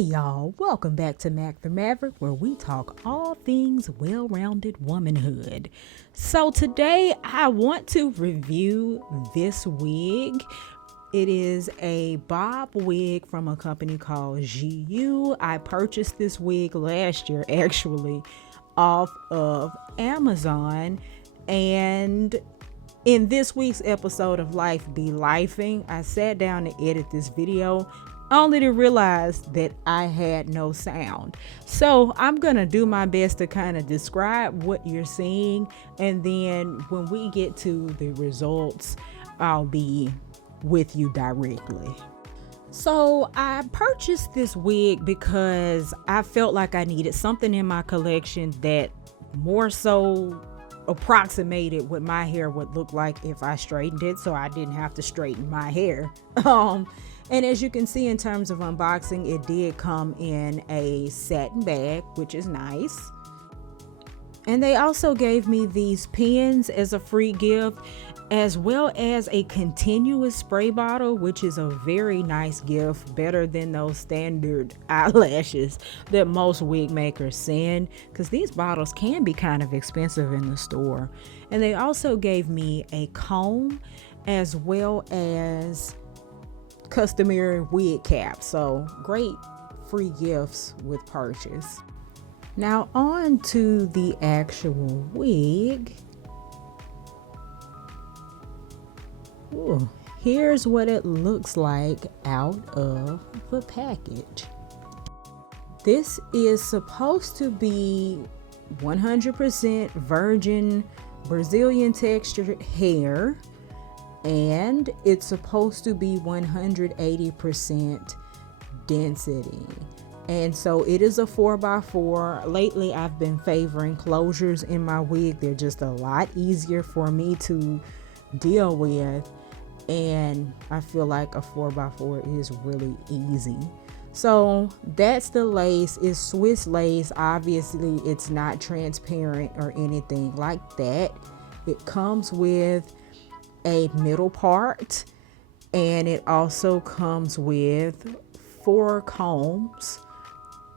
Hey y'all, welcome back to Mac the Maverick, where we talk all things well-rounded womanhood. So today I want to review this wig. It is a bob wig from a company called Xyu. I purchased this wig last year actually off of Amazon, and in this week's episode of Life Be Lifing, I sat down to edit this video only to realize that I had no sound. So I'm gonna do my best to kind of describe what you're seeing, and then when we get to the results, I'll be with you directly. So I purchased this wig because I felt like I needed something in my collection that more so approximated what my hair would look like if I straightened it, so I didn't have to straighten my hair. And as you can see, in terms of unboxing, it did come in a satin bag, which is nice. And they also gave me these pens as a free gift, as well as a continuous spray bottle, which is a very nice gift, better than those standard eyelashes that most wig makers send, because these bottles can be kind of expensive in the store. And they also gave me a comb as well as customary wig cap. So great free gifts with purchase. Now on to the actual wig. Ooh, here's what it looks like out of the package. This is supposed to be 100% virgin Brazilian textured hair, and it's supposed to be 180% density. And so it is a 4x4. Lately I've been favoring closures in my wig. They're just a lot easier for me to deal with, and I feel like a 4x4 is really easy. So that's the lace. It's Swiss lace. Obviously it's not transparent or anything like that. It comes with a middle part, and it also comes with 4 combs.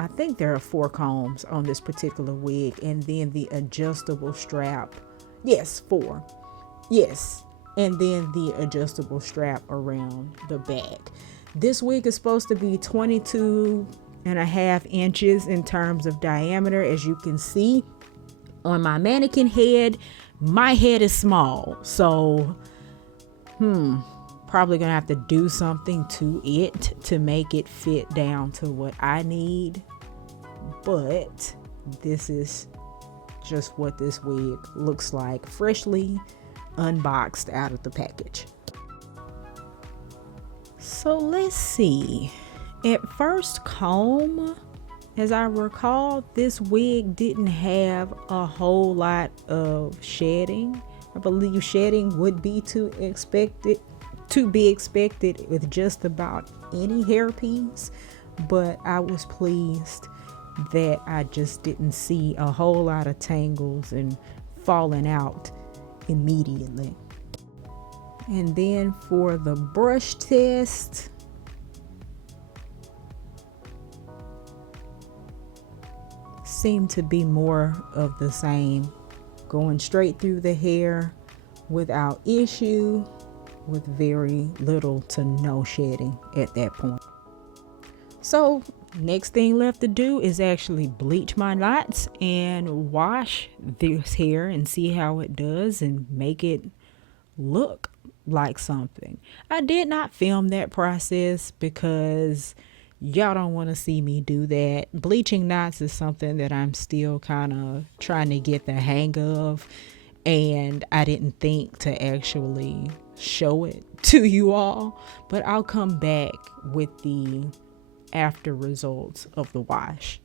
I think there are 4 combs on this particular wig, and then the adjustable strap. Yes, 4. Yes, and then the adjustable strap around the back. This wig is supposed to be 22.5 inches in terms of diameter. As you can see on my mannequin head, my head is small, so probably gonna have to do something to it to make it fit down to what I need. But this is just what this wig looks like, freshly unboxed out of the package. So let's see. At first comb, as I recall, this wig didn't have a whole lot of shedding. I believe shedding would be to be expected with just about any hairpiece, but I was pleased that I just didn't see a whole lot of tangles and falling out immediately. And then for the brush test, seemed to be more of the same, going straight through the hair without issue, with very little to no shedding at that point. So next thing left to do is actually bleach my knots and wash this hair and see how it does and make it look like something. I did not film that process because y'all don't want to see me do that. Bleaching knots is something that I'm still kind of trying to get the hang of, and I didn't think to actually show it to you all, but I'll come back with the after results of the wash.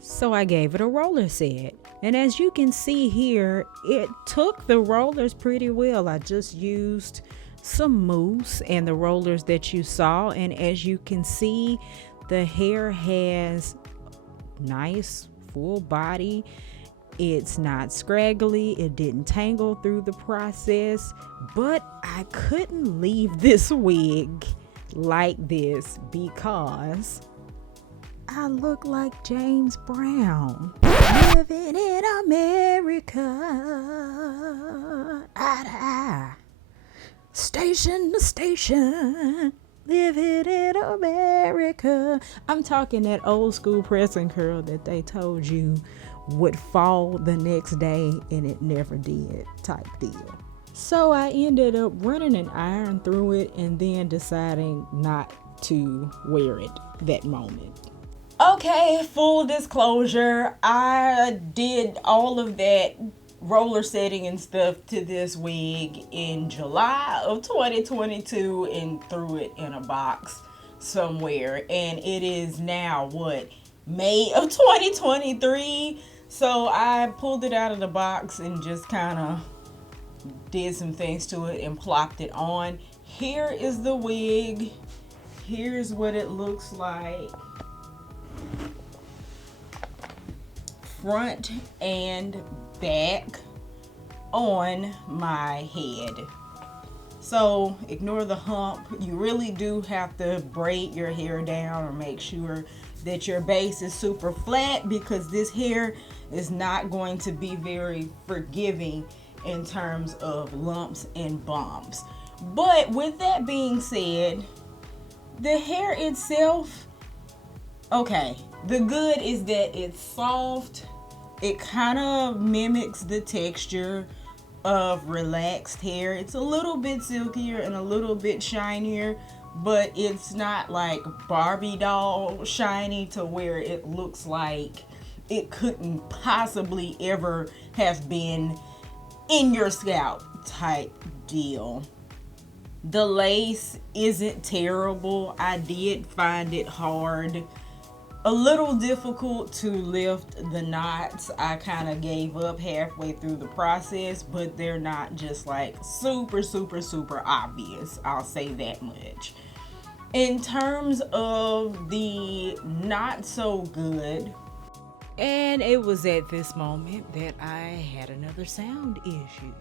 So I gave it a roller set, and as you can see here, it took the rollers pretty well. I just used some mousse and the rollers that you saw, and as you can see, the hair has nice full body. It's not scraggly, it didn't tangle through the process, but I couldn't leave this wig like this because I look like James Brown. Living in America. Eye to eye. Station to station. Living in America. I'm talking that old school pressing curl that they told you would fall the next day and it never did type deal. So I ended up running an iron through it and then deciding not to wear it that moment. Okay, full disclosure, I did all of that roller setting and stuff to this wig in July of 2022 and threw it in a box somewhere, and it is now May of 2023. So I pulled it out of the box and just kind of did some things to it and plopped it on. Here is the wig. Here's what it looks like. Front and back on my head. So ignore the hump. You really do have to braid your hair down or make sure that your base is super flat, because this hair is not going to be very forgiving in terms of lumps and bumps. But with that being said, the hair itself, okay, the good is that it's soft. It kind of mimics the texture of relaxed hair. It's a little bit silkier and a little bit shinier, but it's not like Barbie doll shiny to where it looks like it couldn't possibly ever have been in your scalp type deal. The lace isn't terrible. I did find it hard, a little difficult to lift the knots. I kind of gave up halfway through the process, but they're not just like super obvious. I'll say that much. In terms of the not so good, and it was at this moment that I had another sound issue.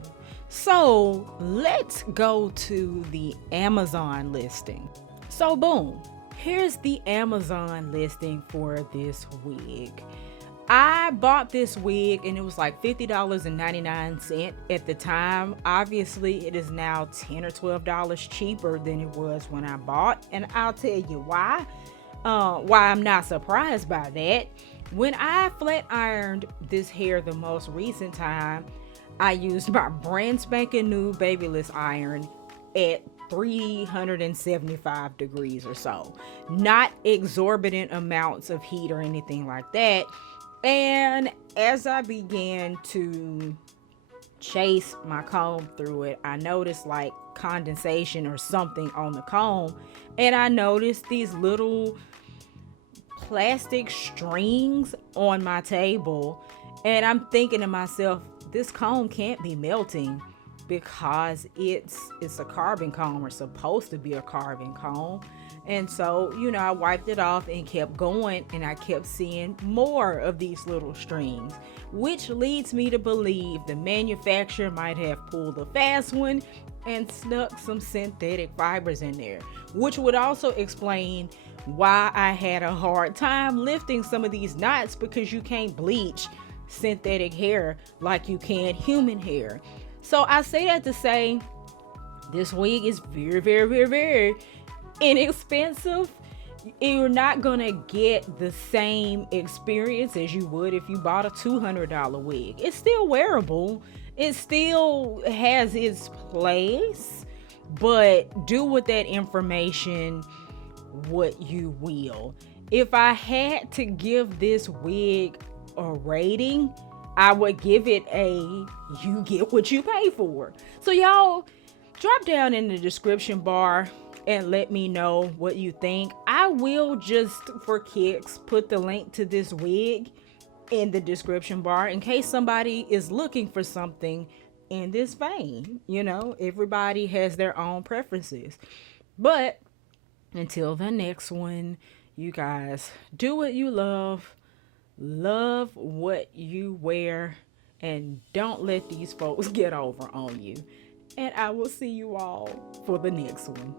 So let's go to the Amazon listing. So boom, here's the Amazon listing for this wig. I bought this wig and it was like $50.99 at the time. Obviously, it is now $10 or $12 cheaper than it was when I bought. And I'll tell you why I'm not surprised by that. When I flat ironed this hair the most recent time, I used my brand spanking new Babyless iron at 375 degrees or so. Not exorbitant amounts of heat or anything like that. And as I began to chase my comb through it, I noticed like condensation or something on the comb. And I noticed these little plastic strings on my table. And I'm thinking to myself, this comb can't be melting, because it's a carbon comb, or supposed to be a carbon comb. And so, I wiped it off and kept going, and I kept seeing more of these little strings, which leads me to believe the manufacturer might have pulled a fast one and snuck some synthetic fibers in there, which would also explain why I had a hard time lifting some of these knots, because you can't bleach synthetic hair like you can human hair. So I say that to say this wig is very inexpensive. You're not gonna get the same experience as you would if you bought a $200 wig. It's still wearable. It still has its place, but do with that information what you will. If I had to give this wig a rating, I would give it a you get what you pay for. So y'all drop down in the description bar and let me know what you think. I will just for kicks put the link to this wig in the description bar in case somebody is looking for something in this vein. Everybody has their own preferences. But until the next one, you guys do what you love what you wear, and don't let these folks get over on you. And I will see you all for the next one.